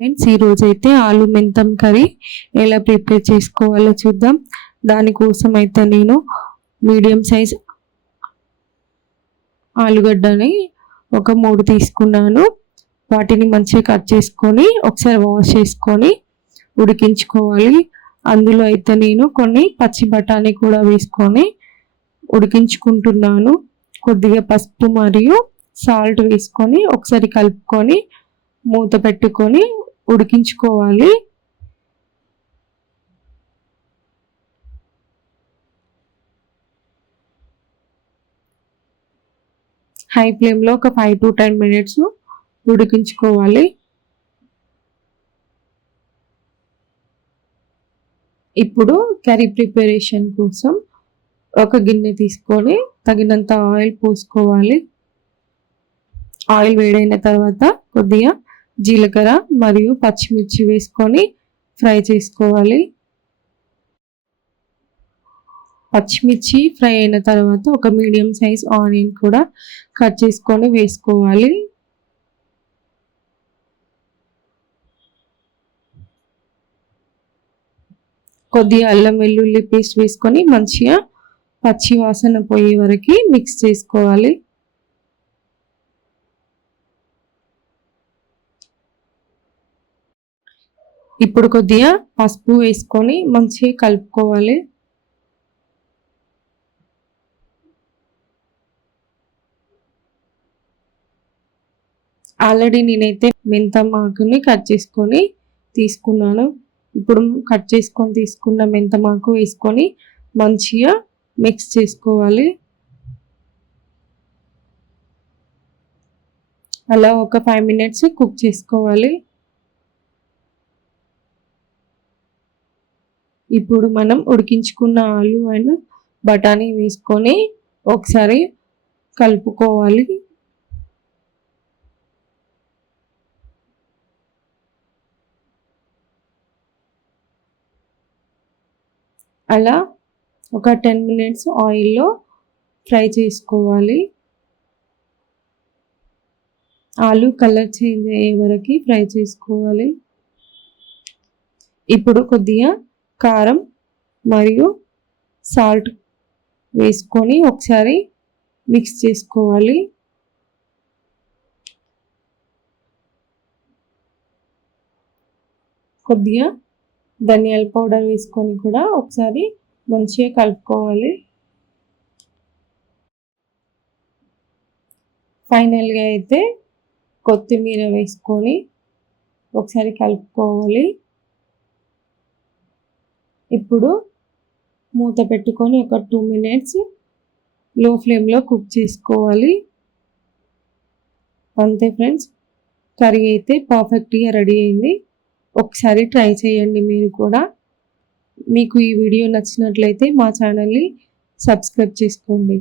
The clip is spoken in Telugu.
ఫ్రెండ్స్ ఈరోజు అయితే ఆలు మెంతం కర్రీ ఎలా ప్రిపేర్ చేసుకోవాలో చూద్దాం. దానికోసం అయితే నేను మీడియం సైజ్ ఆలుగడ్డని ఒక మూడు తీసుకున్నాను. వాటిని మంచిగా కట్ చేసుకొని ఒకసారి వాష్ చేసుకొని ఉడికించుకోవాలి. అందులో అయితే నేను కొన్ని పచ్చి బఠానీ కూడా వేసుకొని ఉడికించుకుంటున్నాను. కొద్దిగా పసుపు మరియు సాల్ట్ వేసుకొని ఒకసారి కలుపుకొని మూత పెట్టుకొని ఉడికించుకోవాలి. హై ఫ్లేమ్లో ఒక ఫైవ్ టు టెన్ మినిట్స్ ఉడికించుకోవాలి. ఇప్పుడు కర్రీ ప్రిపరేషన్ కోసం ఒక గిన్నె తీసుకొని తగినంత ఆయిల్ పోసుకోవాలి. ఆయిల్ వేడైన తర్వాత కొద్దిగా జీలకర్ర మరియు పచ్చిమిర్చి వేసుకొని ఫ్రై చేసుకోవాలి. పచ్చిమిర్చి ఫ్రై అయిన తర్వాత ఒక మీడియం సైజ్ ఆనియన్ కూడా కట్ చేసుకొని వేసుకోవాలి. కొద్దిగా అల్లం వెల్లుల్లి పేస్ట్ వేసుకొని మంచిగా పచ్చి వాసన పోయే వరకు మిక్స్ చేసుకోవాలి. ఇప్పుడు కొద్దిగా పసుపు వేసుకొని మంచిగా కలుపుకోవాలి. ఆల్రెడీ నేనైతే మెంతమాకుని కట్ చేసుకొని తీసుకున్నాను. ఇప్పుడు కట్ చేసుకొని తీసుకున్న మెంతమాకు వేసుకొని మంచిగా మిక్స్ చేసుకోవాలి. అలా ఒక ఫైవ్ మినిట్స్ కుక్ చేసుకోవాలి. ఇప్పుడు మనం ఉడికించుకున్న ఆలు అండ్ బఠానీ వేసుకొని ఒకసారి కలుపుకోవాలి. అలా ఒక టెన్ మినిట్స్ ఆయిల్లో ఫ్రై చేసుకోవాలి. ఆలు కలర్ చేంజ్ అయ్యే వరకు ఫ్రై చేసుకోవాలి. ఇప్పుడు కొద్దిగా కారం మరియు సాల్ట్ వేసుకొని ఒకసారి మిక్స్ చేసుకోవాలి. కొద్దిగా ధనియాల పౌడర్ వేసుకొని కూడా ఒకసారి మంచిగా కలుపుకోవాలి. ఫైనల్గా అయితే కొత్తిమీర వేసుకొని ఒకసారి కలుపుకోవాలి. ఇప్పుడు మూత పెట్టుకొని ఒక టూ మినిట్స్లో ఫ్లేమ్లో కుక్ చేసుకోవాలి. అంతే ఫ్రెండ్స్ కర్రీ అయితే పర్ఫెక్ట్గా రెడీ అయింది. ఒకసారి ట్రై చేయండి మీరు కూడా. మీకు ఈ వీడియో నచ్చినట్లయితే మా ఛానల్ని సబ్స్క్రైబ్ చేసుకోండి.